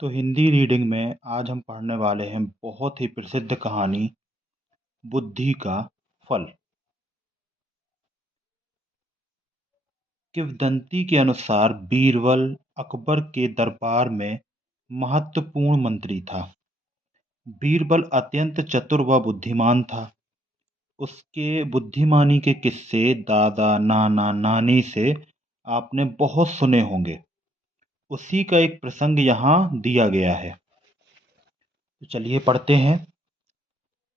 तो हिंदी रीडिंग में आज हम पढ़ने वाले हैं बहुत ही प्रसिद्ध कहानी बुद्धि का फल। किंवदंती के अनुसार बीरबल अकबर के दरबार में महत्वपूर्ण मंत्री था। बीरबल अत्यंत चतुर व बुद्धिमान था। उसके बुद्धिमानी के किस्से दादा नाना नानी से आपने बहुत सुने होंगे। उसी का एक प्रसंग यहाँ दिया गया है, तो चलिए पढ़ते हैं।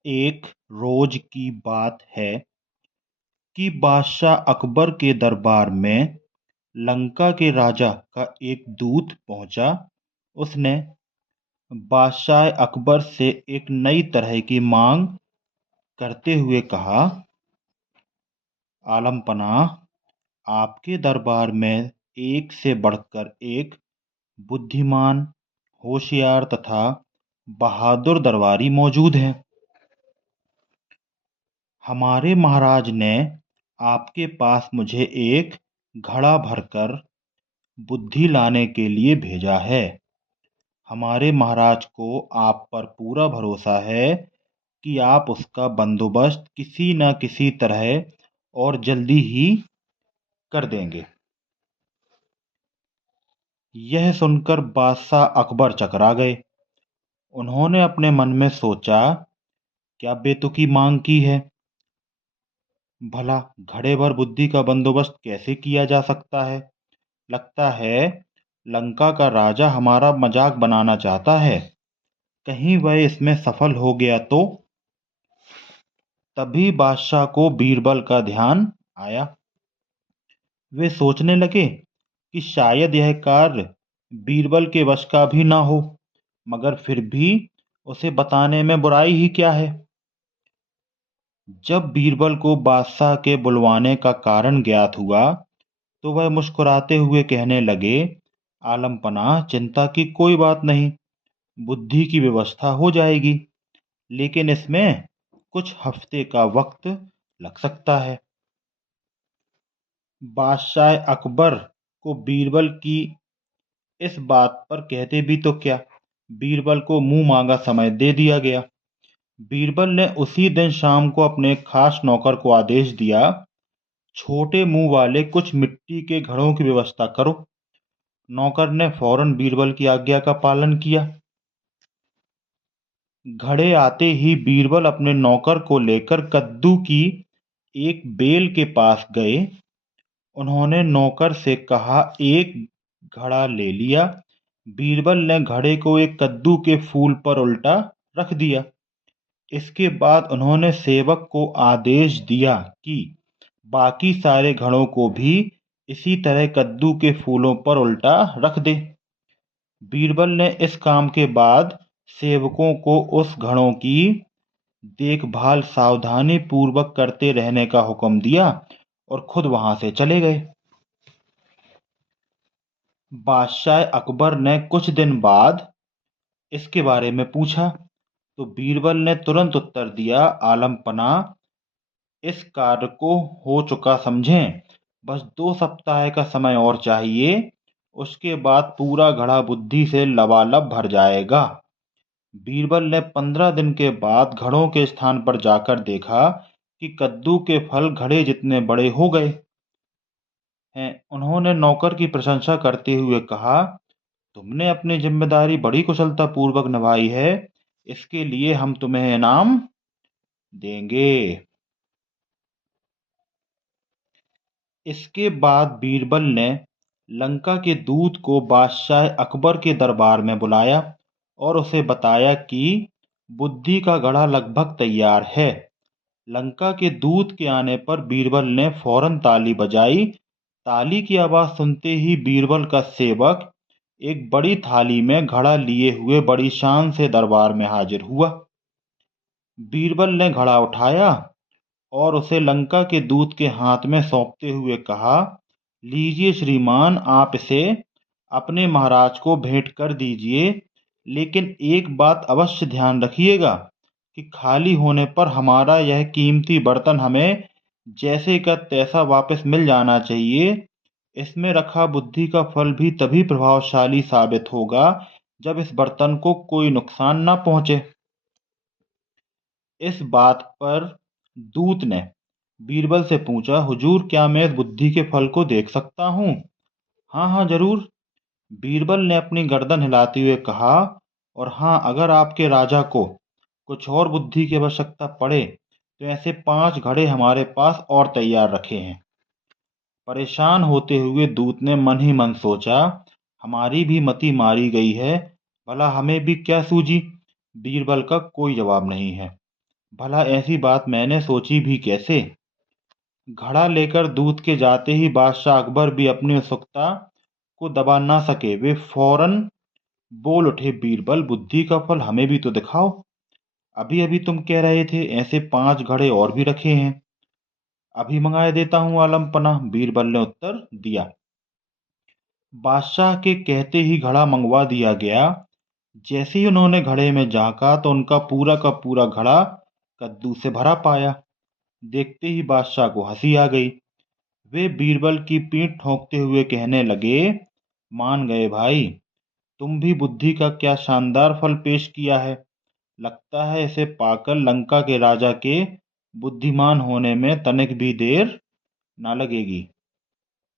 एक रोज की बात है कि बादशाह अकबर के दरबार में लंका के राजा का एक दूत पहुंचा। उसने बादशाह अकबर से एक नई तरह की मांग करते हुए कहा, आलम पनाह, आपके दरबार में एक से बढ़कर एक बुद्धिमान, होशियार तथा बहादुर दरबारी मौजूद हैं। हमारे महाराज ने आपके पास मुझे एक घड़ा भरकर बुद्धि लाने के लिए भेजा है। हमारे महाराज को आप पर पूरा भरोसा है कि आप उसका बंदोबस्त किसी न किसी तरह और जल्दी ही कर देंगे। यह सुनकर बादशाह अकबर चकरा गए। उन्होंने अपने मन में सोचा, क्या बेतुकी मांग की है। भला घड़े भर बुद्धि का बंदोबस्त कैसे किया जा सकता है। लगता है लंका का राजा हमारा मजाक बनाना चाहता है। कहीं वह इसमें सफल हो गया तो। तभी बादशाह को बीरबल का ध्यान आया। वे सोचने लगे कि शायद यह कार्य बीरबल के वश का भी ना हो, मगर फिर भी उसे बताने में बुराई ही क्या है। जब बीरबल को बादशाह के बुलवाने का कारण ज्ञात हुआ तो वह मुस्कुराते हुए कहने लगे, आलम पनाह, चिंता की कोई बात नहीं, बुद्धि की व्यवस्था हो जाएगी, लेकिन इसमें कुछ हफ्ते का वक्त लग सकता है। बादशाह अकबर को बीरबल की इस बात पर कहते भी तो क्या, बीरबल को मुंह मांगा समय दे दिया गया। बीरबल ने उसी दिन शाम को अपने खास नौकर को आदेश दिया, छोटे मुंह वाले कुछ मिट्टी के घड़ों की व्यवस्था करो। नौकर ने फौरन बीरबल की आज्ञा का पालन किया। घड़े आते ही बीरबल अपने नौकर को लेकर कद्दू की एक बेल के पास गए। उन्होंने नौकर से कहा, एक घड़ा ले लिया। बीरबल ने घड़े को एक कद्दू के फूल पर उल्टा रख दिया। इसके बाद उन्होंने सेवक को आदेश दिया कि बाकी सारे घड़ों को भी इसी तरह कद्दू के फूलों पर उल्टा रख दे। बीरबल ने इस काम के बाद सेवकों को उस घड़ों की देखभाल सावधानी पूर्वक करते रहने का हुक्म दिया और खुद वहां से चले गए। बादशाह अकबर ने कुछ दिन बाद इसके बारे में पूछा तो बीरबल ने तुरंत उत्तर दिया, आलम पनाह, इस कार्य को हो चुका समझें। बस 2 सप्ताह का समय और चाहिए, उसके बाद पूरा घड़ा बुद्धि से लबालब भर जाएगा। बीरबल ने 15 दिन के बाद घड़ों के स्थान पर जाकर देखा कि कद्दू के फल घड़े जितने बड़े हो गए हैं। उन्होंने नौकर की प्रशंसा करते हुए कहा, तुमने अपनी जिम्मेदारी बड़ी कुशलता पूर्वक निभाई है, इसके लिए हम तुम्हें इनाम देंगे। इसके बाद बीरबल ने लंका के दूत को बादशाह अकबर के दरबार में बुलाया और उसे बताया कि बुद्धि का घड़ा लगभग तैयार है। लंका के दूत के आने पर बीरबल ने फौरन ताली बजाई। ताली की आवाज सुनते ही बीरबल का सेवक एक बड़ी थाली में घड़ा लिए हुए बड़ी शान से दरबार में हाजिर हुआ। बीरबल ने घड़ा उठाया और उसे लंका के दूत के हाथ में सौंपते हुए कहा, लीजिए श्रीमान, आप इसे अपने महाराज को भेंट कर दीजिए, लेकिन एक बात अवश्य ध्यान रखिएगा कि खाली होने पर हमारा यह कीमती बर्तन हमें जैसे का तैसा वापस मिल जाना चाहिए। इसमें रखा बुद्धि का फल भी तभी प्रभावशाली साबित होगा जब इस बर्तन को कोई नुकसान ना पहुंचे। इस बात पर दूत ने बीरबल से पूछा, हुजूर क्या मैं इस बुद्धि के फल को देख सकता हूँ? हाँ हाँ जरूर, बीरबल ने अपनी गर्दन हिलाते हुए कहा। और हाँ, अगर आपके राजा को कुछ और बुद्धि की आवश्यकता पड़े तो ऐसे 5 घड़े हमारे पास और तैयार रखे हैं। परेशान होते हुए दूत ने मन ही मन सोचा, हमारी भी मति मारी गई है, भला हमें भी क्या सूझी। बीरबल का कोई जवाब नहीं है। भला ऐसी बात मैंने सोची भी कैसे। घड़ा लेकर दूत के जाते ही बादशाह अकबर भी अपनी उत्सुकता को दबा ना सके। वे फौरन बोल उठे, बीरबल बुद्धि का फल हमें भी तो दिखाओ। अभी अभी तुम कह रहे थे ऐसे 5 घड़े और भी रखे हैं। अभी मंगाए देता हूँ आलम पना, बीरबल ने उत्तर दिया। बादशाह के कहते ही घड़ा मंगवा दिया गया। जैसे ही उन्होंने घड़े में झांका तो उनका पूरा का पूरा घड़ा कद्दू से भरा पाया। देखते ही बादशाह को हंसी आ गई। वे बीरबल की पीठ ठोंकते हुए कहने लगे, मान गए भाई, तुम भी बुद्धि का क्या शानदार फल पेश किया है। लगता है इसे पाकर लंका के राजा के बुद्धिमान होने में तनिक भी देर ना लगेगी।